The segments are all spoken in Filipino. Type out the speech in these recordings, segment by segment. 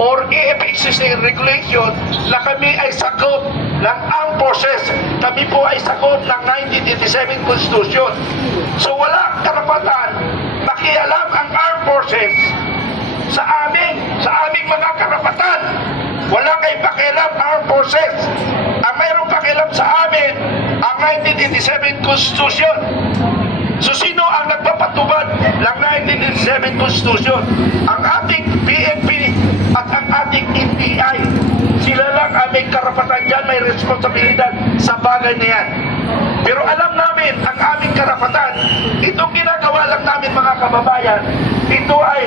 or EFCC regulation na kami ay sakop ng armed forces. Kami po ay sakop ng 1987 Constitution. So wala karapatan makialam ang armed forces sa aming mga karapatan. Wala kay pakialam armed forces. Ang mayroong pakialam sa amin ang 1987 Constitution. So sino ang nagpapatubad ng 1987 Constitution? Ang ating PNP at ang ating NBI. Sila lang ang may karapatan dyan, may responsibilidad sa bagay na yan. Pero alam namin ang aming karapatan. Itong ginagawa lang namin mga kababayan, ito ay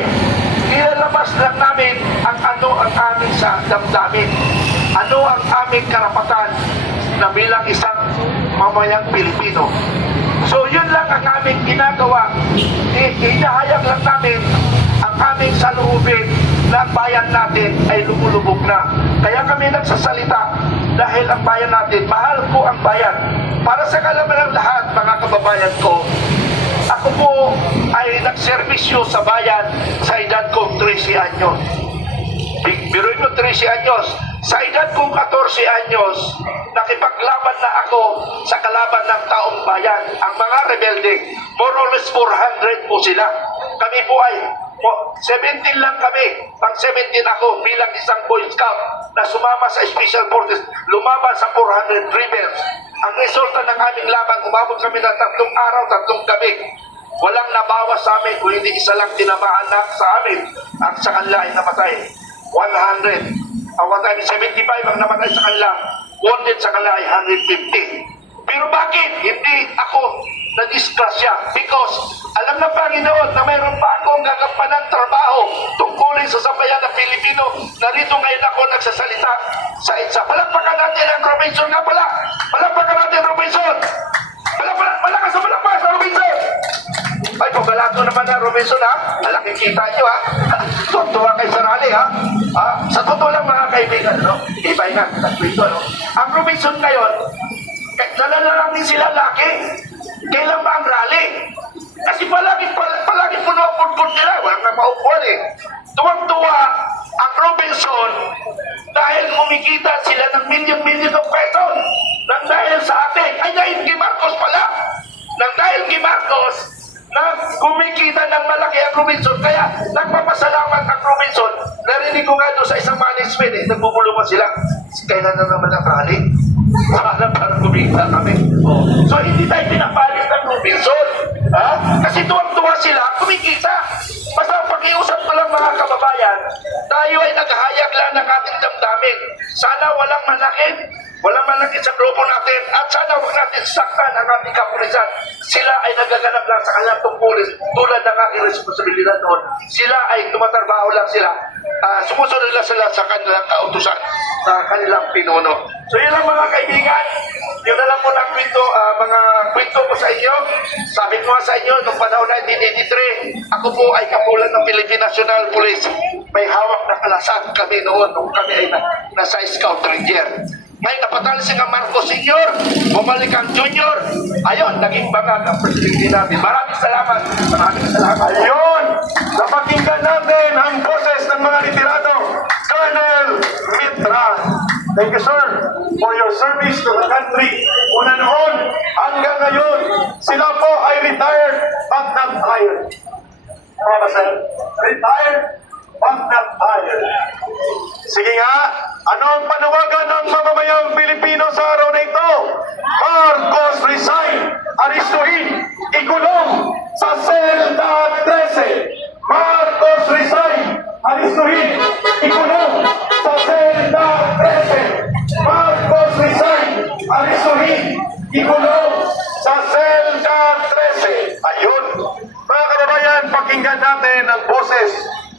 nilalabas lang namin ang ano ang aming sa damdamin. Ano ang aming karapatan na bilang isang mamayang Pilipino. So yun lang ang aming ginagawa. Inahayag lang namin ang aming saloobin na ang bayan natin ay lumulubog na. Kaya kami nagsasalita dahil ang bayan natin, mahal ko ang bayan. Para sa kalaman ng lahat, mga kababayan ko, ako po ay nagserbisyo sa bayan sa edad kong 13 anyos. Biruin mo 13 anyos. Sa edad kong 14 anyos, nakipaglaban na ako sa kalaban ng taong bayan. Ang mga rebelde, more or less 400 po sila. Kami po ay 17 lang kami. Pang 17 ako bilang isang Boy Scout na sumama sa Special Forces, lumaban sa 400 rebels. Ang resulta ng aming laban, umabot kami ng 3 araw, 3 gabi. Walang nabawas sa amin, kung hindi isa lang tinamaan na sa amin. At sa kanila ay namatay 100. Ang 75 ang namatay sa kanila, wounded sa kanila ay 150. Pero bakit hindi ako na-disgrasya? Because alam ng Panginoon na mayroon pa akong gagampanan trabaho tungkulin sa sambayan ng Pilipino. Narito ngayon ako nagsasalita sa EDSA. Palakpakan natin ang Robinson nga pala. Palakpakan natin Robinson. Malakas sa palakpas sa Robinson. Ay, pagalato naman na Robinson ha. Malaking kita nyo ha. Tuwa kay Sarali ha. Sa totoo lang mga kaibigan, no? Ibay nga, ito, no? Ang Robinson ngayon, nalalang din sila laki. Kailan ba ang rally? Kasi palagi puno-put nila. Walang na maupuan eh. Tuwang-tuwa ang Robinson dahil kumikita sila ng milyon-milyon ng pesos nang dahil sa atin. Ay, dahil kay Marcos pala. Nang dahil kay Marcos na kumikita ng malaki ang Robinson. Kaya nagpapasalamat ang Robinson. Narinig ko nga doon sa isang management eh. Nagbubulungan sila. Kailan na naman ang rally? Para kumita kami. So hindi tayo pinapalit ng Robinson. Kasi tuwang-tuwa sila, kumikita. Basta pag-iusap ko lang mga kababayan, tayo ay naghahayag lang ng ating damdamin. Sana walang manakit sa grupo natin at sana huwag natin saktan ang ating kapulisan. Sila ay nagaganap lang sa kanilang tungkulin tulad ng aking responsibilidad noon. Sila ay tumatrabaho lang sila. Sumusunod lang sila sa kanilang kautusan, sa kanilang pinuno. So yun lang mga kaibigan. Yun na lang po ng kwento, mga kwento ko sa inyo. Sabi ko nga sa inyo, noong panahon 1983, ako po ay kapulan ng Philippine National Police. May hawak na kalasan kami noon, nung kami ay nasa Scout Ranger. May napatalo si Marcos Sr., bumalik ang Junior. Ayun, naging bangag ang presidente natin. Maraming salamat. Ayun, napakinggan natin ang boses ng mga retirado. Colonel Mitra. Thank you, sir, for your service to the country. Una noon, hanggang ngayon, sila po ay retired but not tired. Tama ba, sir? Retired but not tired. Sige nga, ano ang panawagan ng mamamayang Pilipino sa araw na ito? Marcos resign, aristuhin, ikulong sa selda 13. Marcos resign, aristuhin, ikulong sa selda 13. Marcos resign, aristuhin, ikulong sa selda 13. Ayun, mga kababayan, pakinggan natin ang boses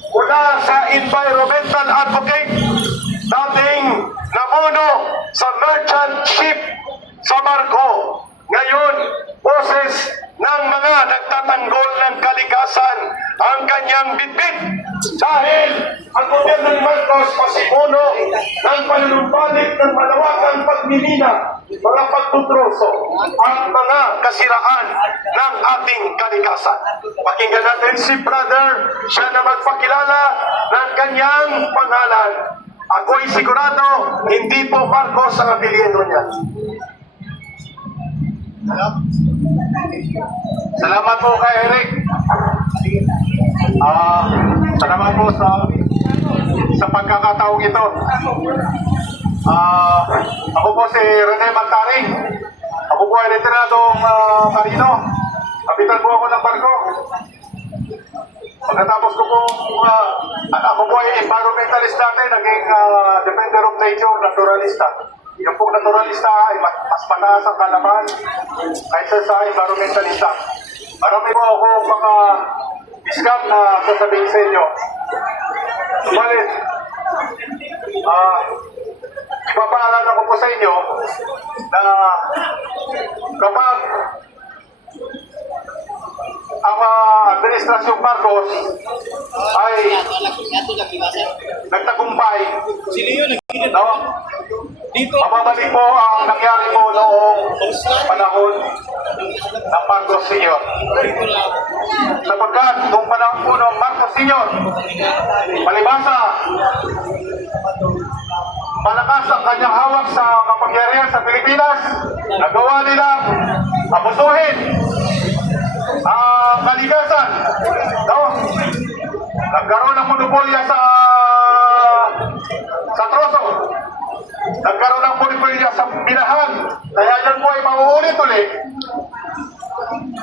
mula sa environmental advocate, dating namuno sa merchant ship sa barko. Ngayon, boses ng mga nagtatanggol ng kalikasan ang kanyang bitbit dahil ang gobyerno ng Marcos pasimuno ng panunumbalik ng malawakang pagmimina, mga pagtutroso at mga kasiraan ng ating kalikasan. Pakinggan natin si brother, siya na magpakilala ng kanyang pangalan. Ako'y sigurado, hindi po Marcos ang apelyido niya. Salamat po kay Eric. Salamat po sa pagkakataong ito. Ako po si Rene Magtaring. Ako po ay retiradong marino. Kapitan po ako ng barko. Pagkatapos ko po, ako po ay environmentalist dati, naging defender of nature, naturalista. Yung pong naturalista ay mas mataas ang kalaman kaysa sa environmentalista. Marami po ako mga discount na sasabihin sa inyo. Subalit, ipapaalala ko po sa inyo na kapag ang Administrasyong Marcos ay nagtagumpay, no? Mababalik po ang nangyari po noong panahon ng Marcos Sr. Sapagkat noong panahon po ng Marcos Sr., palibasa, malakas ang kanyang hawak sa kapangyarihan sa Pilipinas, nagawa nilang abusuhin ang kalikasan, no? Nagkaroon ng monopolya sa troso, nagkaroon ng monopolya sa minahan. Kaya yan po ay mauulit ulit.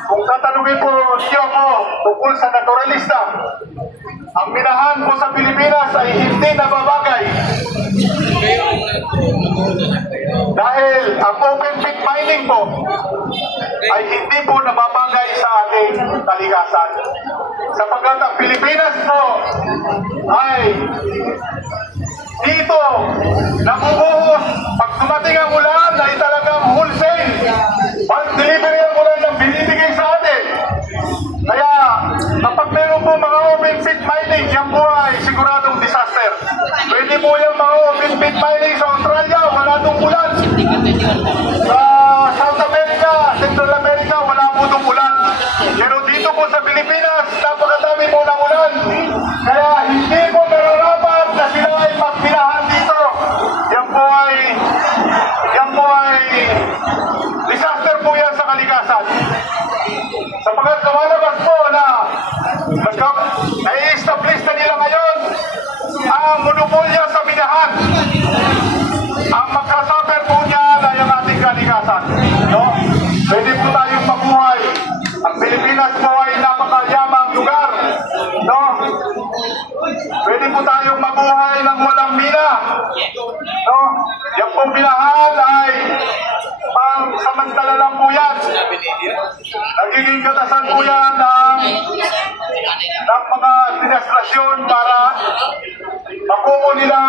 Kung tatanungin po niyo ako tungkol sa naturalista, ang minahan po sa Pilipinas ay hindi nababagay. Dahil ang open pit mining po ay hindi po nababagay sa ating kalikasan. Sapagkat ang Pilipinas po ay dito nabubuhos. Pag dumating ang ulan ay talagang wholesale. Pag delivery ang ulan ng binibigay sa atin. Kaya kapag meron po mga open pit mining, yan po ay siguradong disaster. Pwede po yung mga open pit mining sa Australia, wala nung ulan. Sa South America, Central America, wala po nung ulan. Pero dito po sa Pilipinas, napakadami po ng ulan. Kaya hindi po nararapat na sila ay magpinahan dito. Yan po ay disaster po yan sa kalikasan. Sapagkat lumalabas po na nai-establish na nila ngayon ang monopolya sa minahan. Ang magkasaper po niyan ay ang ating kalikasan. No? Pwede po tayong mabuhay. Ang Pilipinas po ay napakayamang lugar. No? Pwede po tayong mabuhay ng walang mina. No? Yung pong minahan ay pang samantala lang po yan. Nagiging katasan po yan ng mga administrasyon para makuha nila